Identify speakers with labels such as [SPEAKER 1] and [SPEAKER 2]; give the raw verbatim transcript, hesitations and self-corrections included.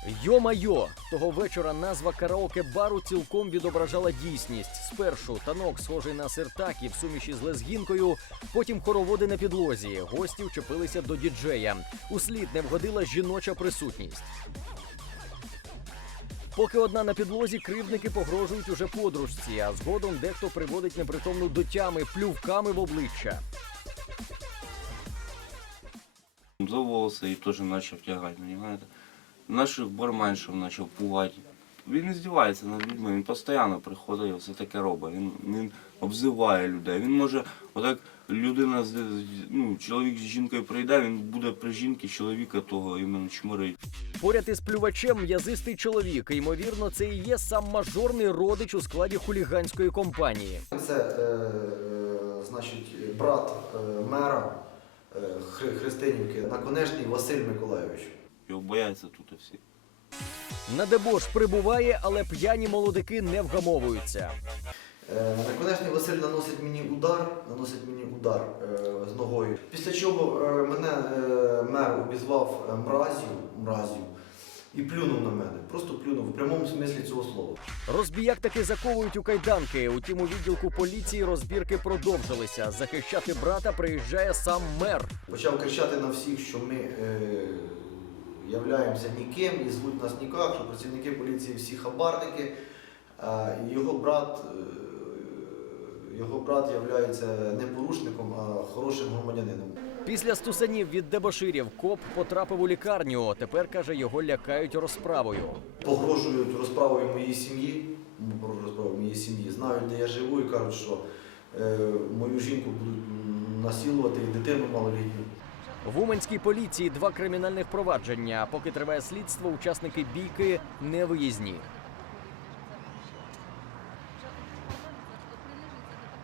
[SPEAKER 1] Йо-майо! Того вечора назва караоке-бару цілком відображала дійсність. Спершу танок, схожий на сиртакі в суміші з лезгінкою, потім хороводи на підлозі. Гості вчепилися до діджея. Услід не вгодила жіноча присутність. Поки одна на підлозі, кривдники погрожують уже подружці, а згодом дехто приводить непритомну до тями плювками в обличчя.
[SPEAKER 2] За волоси і теж почав тягати, розумієте? Наших барменшів почав пугати. Він здівається над людьми, він постійно приходить і все таке робить. Він, він обзиває людей. Він може, отак людина, ну, чоловік з жінкою прийде, він буде при жінці чоловіка того іменно чмирить.
[SPEAKER 1] Поряд із плювачем м'язистий чоловік. Ймовірно, це і є сам мажорний родич у складі хуліганської компанії.
[SPEAKER 3] Це, е, значить, брат е, мера е, Хри- Христинівки, Наконечний Василь Миколайович.
[SPEAKER 2] Його бояться тут всі.
[SPEAKER 1] На дебош прибуває, але п'яні молодики не вгамовуються.
[SPEAKER 3] Е, Наконечний Василь наносить мені удар, наносить мені удар е, з ногою. Після чого е, мене е, мер обізвав е, мразю, мразю і плюнув на мене. Просто плюнув в прямому смислі цього слова.
[SPEAKER 1] Розбіяк таки заковують у кайданки. Утім, у відділку поліції розбірки продовжилися. Захищати брата приїжджає сам мер.
[SPEAKER 3] Почав кричати на всіх, що ми е, являємося ніким і звуть нас нікак, що працівники поліції всі хабарники. А його брат, е, його брат являється не порушником, а хорошим громадянином.
[SPEAKER 1] Після стусанів від дебоширів коп потрапив у лікарню. Тепер, каже, його лякають розправою.
[SPEAKER 3] Погрожують розправою моїй сім'ї, погрожують розправою моїй сім'ї, знають, де я живу, і кажуть, що е, мою жінку будуть насилувати і дитину малолітню.
[SPEAKER 1] В Уманській поліції два кримінальних провадження. Поки триває слідство, учасники бійки не виїзні.